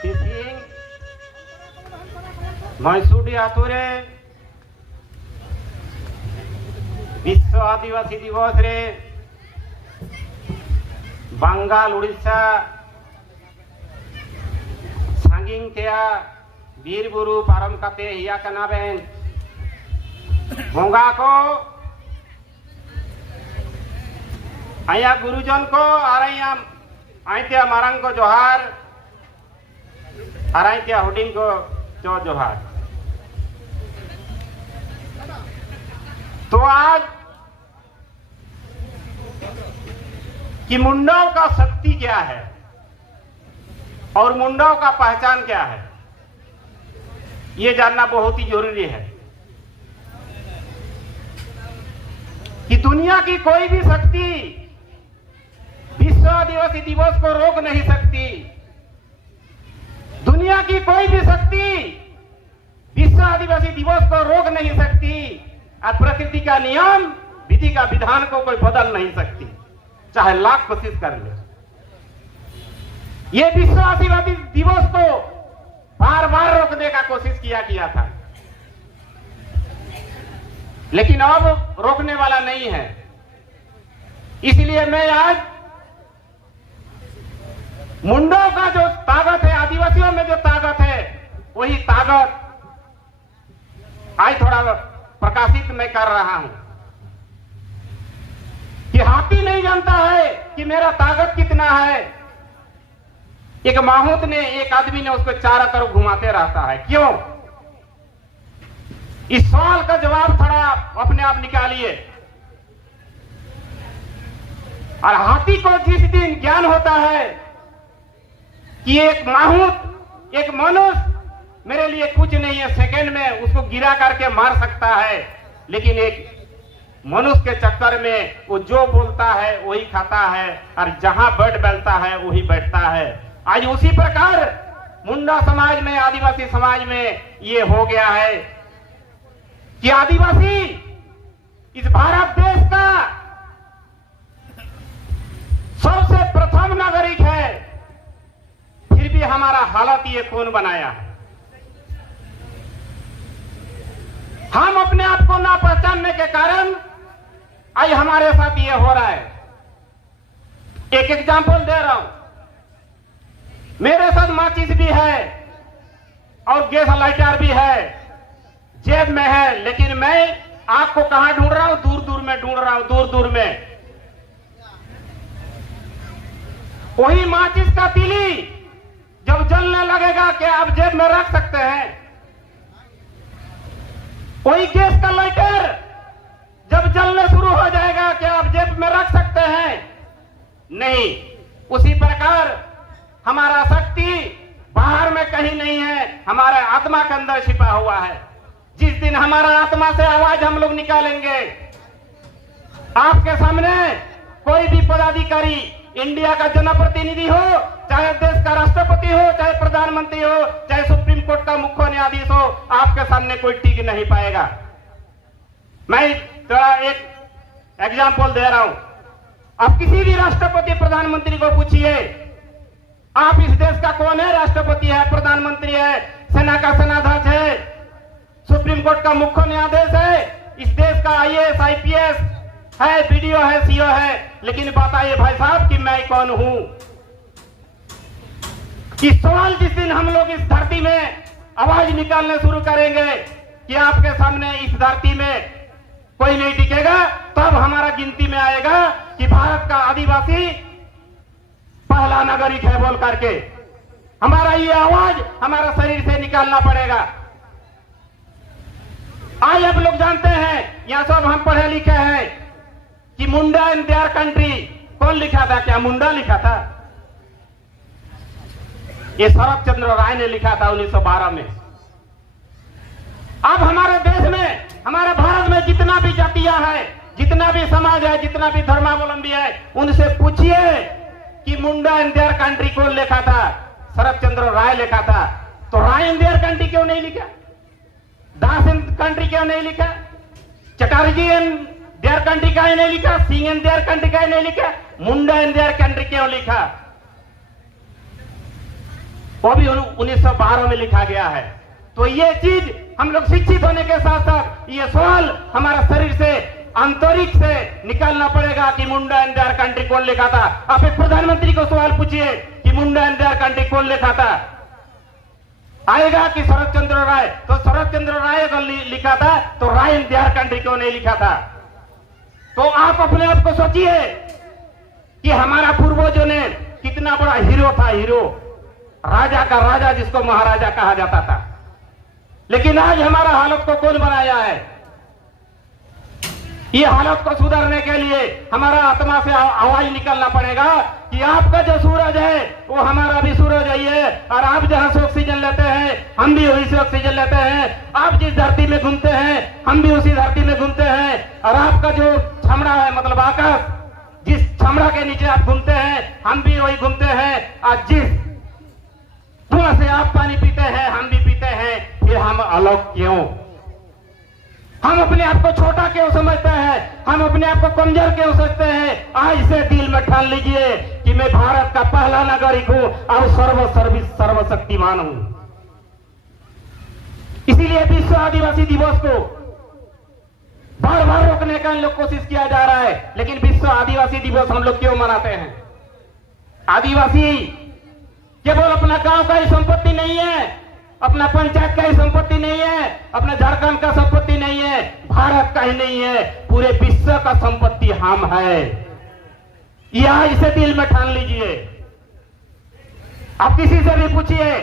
तिसिंग मैसूडी आतुरे विश्व आदिवासी दिवस रे बंगाल उड़ीसा सांगिंग तेया बीर बुरु पारम काते हिया कना बेन बोंगा को आया गुरुजन को आरैया आइत्या मारंग को जोहार आरैत्या हुडिंग को जो जोहार। तो आज कि मुंडाओं का शक्ति क्या है और मुंडाओं का पहचान क्या है, ये जानना बहुत ही जरूरी है कि दुनिया की कोई भी शक्ति विश्व आदिवासी दिवस को रोक नहीं सकती। दुनिया की कोई भी शक्ति विश्व आदिवासी दिवस को रोक नहीं सकती और प्रकृति का नियम विधि का विधान को कोई बदल नहीं सकती, चाहे लाख कोशिश कर ले। ये विश्व आदिवासी दिवस को बार बार रोकने का कोशिश किया था, लेकिन अब रोकने वाला नहीं है। इसलिए मैं आज मुंडों का जो ताकत है, आदिवासियों में जो ताकत है, वही ताकत आज थोड़ा प्रकाशित मैं कर रहा हूं कि हाथी नहीं जानता है कि मेरा ताकत कितना है। एक माहौत ने, एक आदमी ने उसको चारों तरफ घुमाते रहता है। क्यों? इस सवाल का जवाब थोड़ा अपने आप निकालिए। और हाथी को जिस दिन ज्ञान होता है कि एक माहूत, एक मनुष्य मेरे लिए कुछ नहीं है, सेकंड में उसको गिरा करके मार सकता है, लेकिन एक मनुष्य के चक्कर में वो जो बोलता है वही खाता है और जहां बैठ बैठता है वही बैठता है। आज उसी प्रकार मुंडा समाज में, आदिवासी समाज में ये हो गया है कि आदिवासी इस भारत देश का सबसे प्रथम नागरिक है, फिर भी हमारा हालत ये कौन बनाया है। हम अपने आप को ना पहचानने के कारण आज हमारे साथ ये हो रहा है। एक एग्जांपल दे रहा हूं, मेरे साथ माचिस भी है और गैस लाइटर भी है, जेब में है, लेकिन मैं आग को कहां ढूंढ रहा हूं? दूर दूर में ढूंढ रहा हूं, दूर दूर में। वही माचिस का तीली जब जलने लगेगा क्या आप जेब में रख सकते हैं? वही गैस का लाइटर जब जलने शुरू हो जाएगा क्या आप जेब में रख सकते हैं? नहीं। उसी प्रकार हमारा शक्ति बाहर में कहीं नहीं है, हमारे आत्मा के अंदर छिपा हुआ है। जिस दिन हमारा आत्मा से आवाज हम लोग निकालेंगे, आपके सामने कोई भी पदाधिकारी, इंडिया का जनप्रतिनिधि हो, चाहे देश का राष्ट्रपति हो, चाहे प्रधानमंत्री हो, चाहे सुप्रीम कोर्ट का मुख्य न्यायाधीश हो, आपके सामने कोई टिक नहीं पाएगा। मैं थोड़ा एक एग्जांपल दे रहा हूं। आप किसी भी राष्ट्रपति, प्रधानमंत्री को पूछिए, आप इस देश का कौन है? राष्ट्रपति है, प्रधानमंत्री है, सेना का सेनाध्यक्ष है, सुप्रीम कोर्ट का मुख्य न्यायाधीश है, इस देश का IAS IPS है, BDO है, CO है, लेकिन बताइए भाई साहब कि मैं कौन हूं? कि सवाल जिस दिन हम लोग इस धरती में आवाज निकालने शुरू करेंगे कि आपके सामने इस धरती में कोई नहीं टिकेगा, तब हमारा गिनती में आएगा कि भारत का आदिवासी पहला नागरिक है बोल करके। हमारा ये आवाज हमारा शरीर से निकालना पड़ेगा। आज आप लोग जानते हैं, यहां सब हम पढ़े लिखे हैं कि मुंडा इन देयर कंट्री कौन लिखा था? क्या मुंडा लिखा था? ये शरद चंद्र राय ने लिखा था 1912 में। अब हमारे देश में, हमारे भारत में जितना भी जातियां है, जितना भी समाज है, जितना भी धर्मावलंबी है, उनसे पूछिए कि मुंडा इन देयर कंट्री कौन लिखा था? शरद चंद्र राय लिखा था। तो राय इन देयर कंट्री क्यों नहीं लिखा? दास इन कंट्री क्यों नहीं लिखा? चटर्जी इन देयर कंट्री का ही नहीं लिखा? सिंह इन देयर कंट्री का ही नहीं लिखा? मुंडा इन देयर कंट्री क्यों लिखा? वो भी 1912 में लिखा गया है। तो ये चीज हम लोग शिक्षित होने के साथ साथ ये सवाल हमारा शरीर से आंतरिक से निकालना पड़ेगा कि मुंडा एंड देयर कंट्री कौन लिखा था। आप एक प्रधानमंत्री को सवाल पूछिए कि मुंडा एंड देयर कंट्री कौन लिखा था, आएगा कि शरद चंद्र राय। तो शरद चंद्र राय अगर लिखा था तो राय एंड देयर कंट्री क्यों नहीं लिखा था। तो आप अपने आप को सोचिए कि हमारा पूर्वजों ने कितना बड़ा हीरो था, हीरो, राजा का राजा जिसको महाराजा कहा जाता था। लेकिन आज हमारा हालत को कौन बनाया है। ये हालत को सुधारने के लिए हमारा आत्मा से आवाज निकलना पड़ेगा कि आपका जो सूरज है वो हमारा भी सूरज है, और आप जहां से ऑक्सीजन लेते हैं हम भी वहीं से ऑक्सीजन लेते हैं। आप जिस धरती में घूमते हैं हम भी उसी धरती में घूमते हैं, और आपका जो छमड़ा है मतलब आकाश, जिस छमड़ा के नीचे आप घूमते हैं हम भी वही घूमते हैं। और जिस कुआं से आप पानी पीते हैं हम भी पीते हैं। फिर हम अलग क्यों? हम अपने आप को छोटा क्यों समझते हैं? हम अपने आप को कमजोर क्यों समझते हैं? आज से दिल में ठान लीजिए कि मैं भारत का पहला नागरिक हूं और सर्वशक्तिमान हूं। इसीलिए विश्व आदिवासी दिवस को बार बार रोकने का इन लोग कोशिश किया जा रहा है। लेकिन विश्व आदिवासी दिवस हम लोग क्यों मनाते हैं? आदिवासी केवल अपना गांव का ही संपत्ति नहीं है, अपना पंचायत का ही संपत्ति नहीं है, अपना झारखंड का संपत्ति नहीं है, भारत का ही नहीं है, पूरे विश्व का संपत्ति हम है। यह इसे दिल में ठान लीजिए। आप किसी से भी पूछिए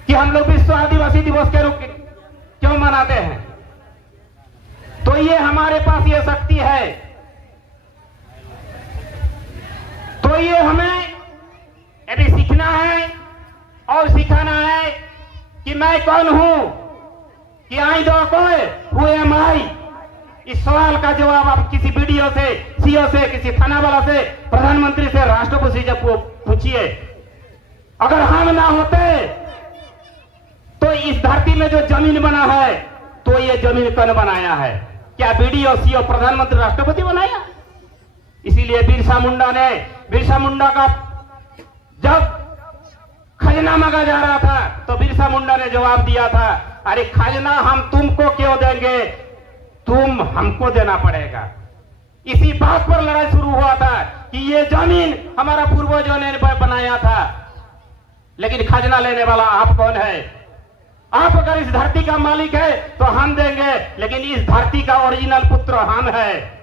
कि हम लोग विश्व आदिवासी दिवस क्यों मनाते हैं, तो ये हमारे पास ये शक्ति है। तो ये हमें यदि सीखना है और सिखाना है कि मैं कौन हूं, कि आई दो कोई हु एम आई। इस सवाल का जवाब आप किसी वीडियो से, सीओ से, किसी थाना वाला से, प्रधानमंत्री से, राष्ट्रपति से पूछिए। अगर हम ना होते तो इस धरती में जो जमीन बना है तो ये जमीन कौन बनाया है? क्या वीडियो, सीओ, प्रधानमंत्री, राष्ट्रपति बनाया? इसीलिए बिरसा मुंडा का जब खजना मांगा जा रहा था तो बिरसा मुंडा ने जवाब दिया था, अरे खजना हम तुमको क्यों देंगे, तुम हमको देना पड़ेगा। इसी बात पर लड़ाई शुरू हुआ था कि ये जमीन हमारा पूर्वजों ने बनाया था, लेकिन खजना लेने वाला आप कौन है? आप अगर इस धरती का मालिक है तो हम देंगे, लेकिन इस धरती का ओरिजिनल पुत्र हम है।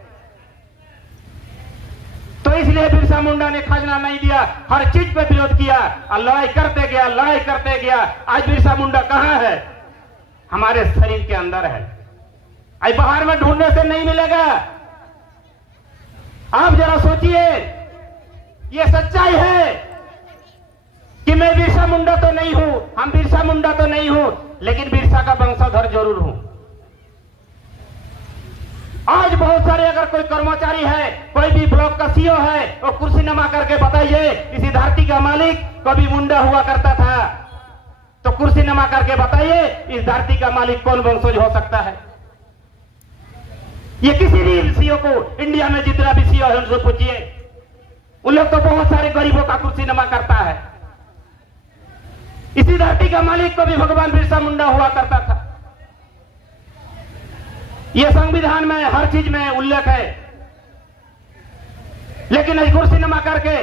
तो इसलिए बिरसा मुंडा ने खजना नहीं दिया, हर चीज पे विरोध किया और लड़ाई करते गया। आज बिरसा मुंडा कहां है? हमारे शरीर के अंदर है। आज बाहर में ढूंढने से नहीं मिलेगा। आप जरा सोचिए, ये सच्चाई है कि मैं बिरसा मुंडा तो नहीं हूं, हम बिरसा मुंडा तो नहीं हूं, लेकिन बिरसा का वंशधर जरूर हूं। आज बहुत सारे अगर कोई कर्मचारी है, कोई भी ब्लॉक का सीओ है, वो कुर्सी नमा करके बताइए इसी धरती का मालिक कभी मुंडा हुआ करता था, तो कुर्सी नमा करके बताइए इस धरती का मालिक कौन वंशज हो सकता है? ये किसी भी सीओ को, इंडिया में जितना भी सीओ है उनसे पूछिए, उन लोग तो बहुत सारे गरीबों का कुर्सी नमा करता है। इसी धरती का मालिक कभी भगवान बिरसा मुंडा हुआ करता था। यह संविधान में हर चीज में उल्लेख है, लेकिन इस कुर्सी नमा करके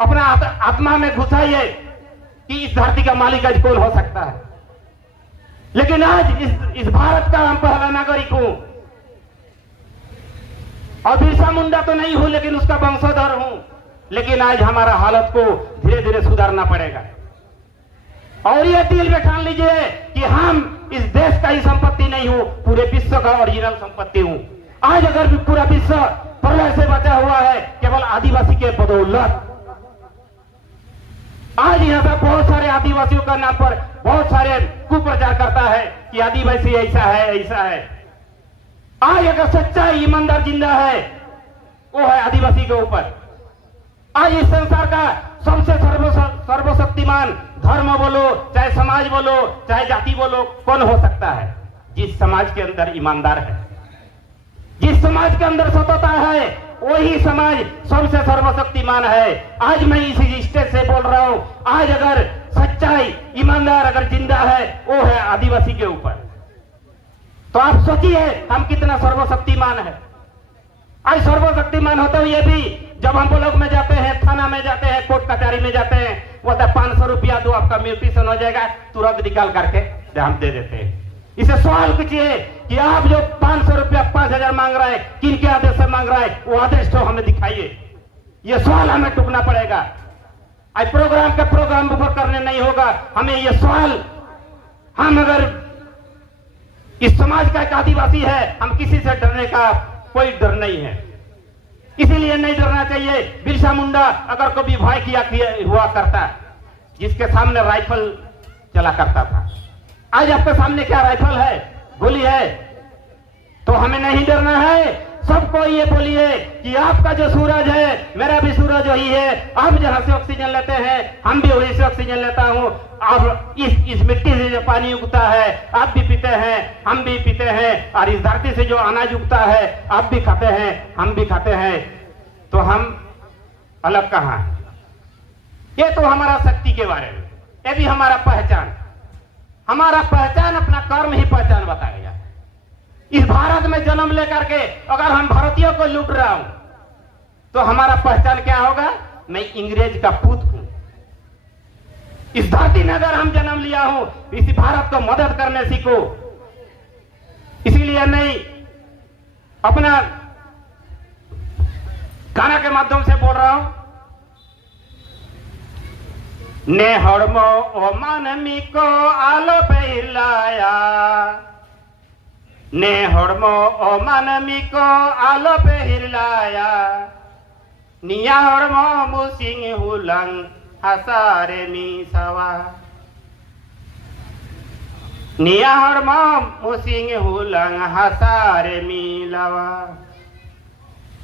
अपना आत्मा में घुसाइए कि इस धरती का मालिक आज कौन हो सकता है। लेकिन आज इस भारत का हम पहला नागरिक हूं और बिरसा मुंडा तो नहीं हूं, लेकिन उसका वंशधर हूं। लेकिन आज हमारा हालत को धीरे धीरे सुधारना पड़ेगा। और यह दिल में ठान लीजिए कि हम इस देश का ही संपत्ति नहीं हूं, पूरे विश्व का ओरिजिनल संपत्ति हूं। आज अगर भी पूरा विश्व प्रलय से बचा हुआ है केवल आदिवासी के बदौलत। आज यहां पर बहुत सारे आदिवासियों का नाम पर बहुत सारे कुप्रचार करता है कि आदिवासी ऐसा है। आज अगर सच्चा ईमानदार जिंदा है वो है आदिवासी के ऊपर। आज इस संसार का सबसे सर्वशक्तिमान धर्म बोलो, चाहे समाज बोलो, चाहे जाति बोलो, कौन हो सकता है? जिस समाज के अंदर ईमानदार है, जिस समाज के अंदर सतता है, वही समाज सबसे सर्वशक्तिमान है। आज मैं इसी स्टेज से बोल रहा हूं, आज अगर सच्चाई ईमानदार अगर जिंदा है वो है आदिवासी के ऊपर। तो आप सोचिए हम कितना सर्वशक्तिमान है। आज सर्वशक्तिमान होते हुए भी जब हम ब्लॉक में जाते हैं, थाना में जाते हैं, कोर्ट कचहरी में जाते हैं, वो 500 रुपया दो आपका म्यूटेशन हो जाएगा, तुरंत निकाल करके हम दे देते हैं। इसे सवाल पूछिए कि आप जो 500 रुपया 5000 मांग रहे हैं किन के आदेश से मांग रहा है, वो आदेश तो हमें दिखाइए। ये सवाल हमें टूकना पड़ेगा। आज प्रोग्राम के प्रोग्राम ऊपर करने नहीं होगा, हमें ये सवाल, हम अगर इस समाज का एक आदिवासी है, हम किसी से डरने का कोई डर नहीं है, इसीलिए नहीं डरना चाहिए। बिरसा मुंडा अगर कभी भय किया हुआ करता, जिसके सामने राइफल चला करता था, आज आपके सामने क्या राइफल है, गोली है, तो हमें नहीं डरना है। सबको ये बोलिए कि आपका जो सूरज है मेरा भी सूरज वही है। आप जहां से ऑक्सीजन लेते हैं हम भी वहीं से ऑक्सीजन लेता हूं। आप इस मिट्टी से जो पानी उगता है आप भी पीते हैं, हम भी पीते हैं, और इस धरती से जो अनाज उगता है आप भी खाते हैं, हम भी खाते हैं। तो हम अलग कहां हैं? ये तो हमारा शक्ति के बारे में, ये भी हमारा पहचान, हमारा पहचान अपना कर्म ही पहचान बताएगा। इस भारत में जन्म लेकर के अगर हम भारतीयों को लूट रहा हूं तो हमारा पहचान क्या होगा? मैं इंग्रेज का पुत्र हूं। इस धरती में अगर हम जन्म लिया हूं, इस भारत को मदद करने सीखो। इसीलिए मैं अपना गाना के माध्यम से बोल रहा हूं, ने हड़मो ओ मानमी को आलो पहिलाया, ने हड़मो ओ मानमी को आलो पहिलाया, निया हड़मो मुसिंग हुलंग हसारे मीसावा, निया हड़मो मुसिंग हुलंग हसारे मीलावा।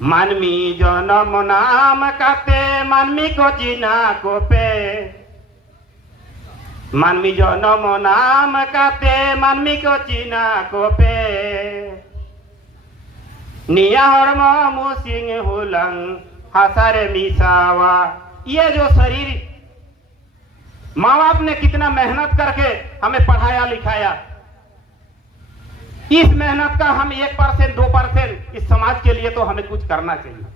मानवी जनम नाम काते मानवी को चिन्हा को पे, मानवी जनम नाम काते मानवी को चिन्हा को पे, निया हड़म मुसिंग हुलंग हसारे मिसावा। ये जो शरीर माँ बाप ने कितना मेहनत करके हमें पढ़ाया लिखाया, इस मेहनत का हम 1% 2% इस समाज के लिए तो हमें कुछ करना चाहिए।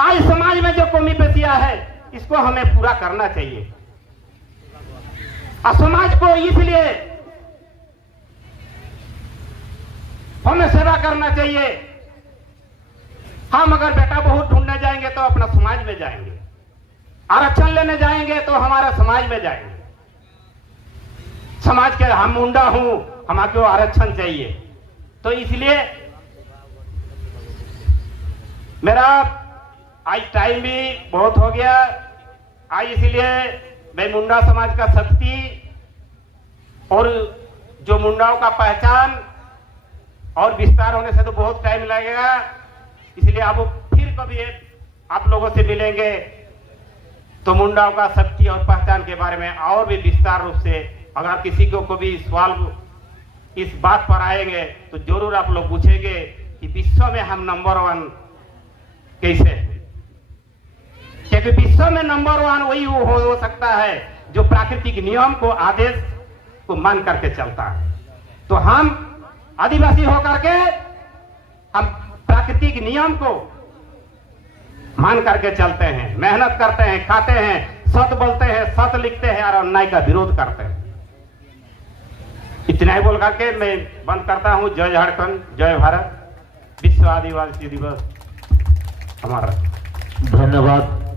आज समाज में जो कमी पेशियां है इसको हमें पूरा करना चाहिए। और समाज को इसलिए हमें सेवा करना चाहिए। हम अगर बेटा बहू ढूंढने जाएंगे तो अपना समाज में जाएंगे, आरक्षण लेने जाएंगे तो हमारा समाज में जाएंगे। समाज के हम मुंडा हूं, हमको आरक्षण चाहिए, तो इसलिए मेरा आज टाइम भी बहुत हो गया। आज इसलिए मैं मुंडा समाज का शक्ति और जो मुंडाओं का पहचान और विस्तार होने से तो बहुत टाइम लगेगा, इसलिए अब फिर कभी आप लोगों से मिलेंगे तो मुंडाओं का शक्ति और पहचान के बारे में और भी विस्तार रूप से, अगर किसी को कोई सवाल इस बात पर आएंगे तो जरूर आप लोग पूछेंगे कि विश्व में हम नंबर 1 कैसे? क्योंकि विश्व में नंबर 1 वही हो सकता है जो प्राकृतिक नियम को, आदेश को मान करके चलता है। तो हम आदिवासी होकर के हम प्राकृतिक नियम को मान करके चलते हैं, मेहनत करते हैं, खाते हैं, सत्य बोलते हैं, सत्य लिखते हैं और अन्याय का विरोध करते हैं। इतना ही बोल करके मैं बंद करता हूं। जय झारखंड, जय भारत, विश्व आदिवासी दिवस हमारा। धन्यवाद।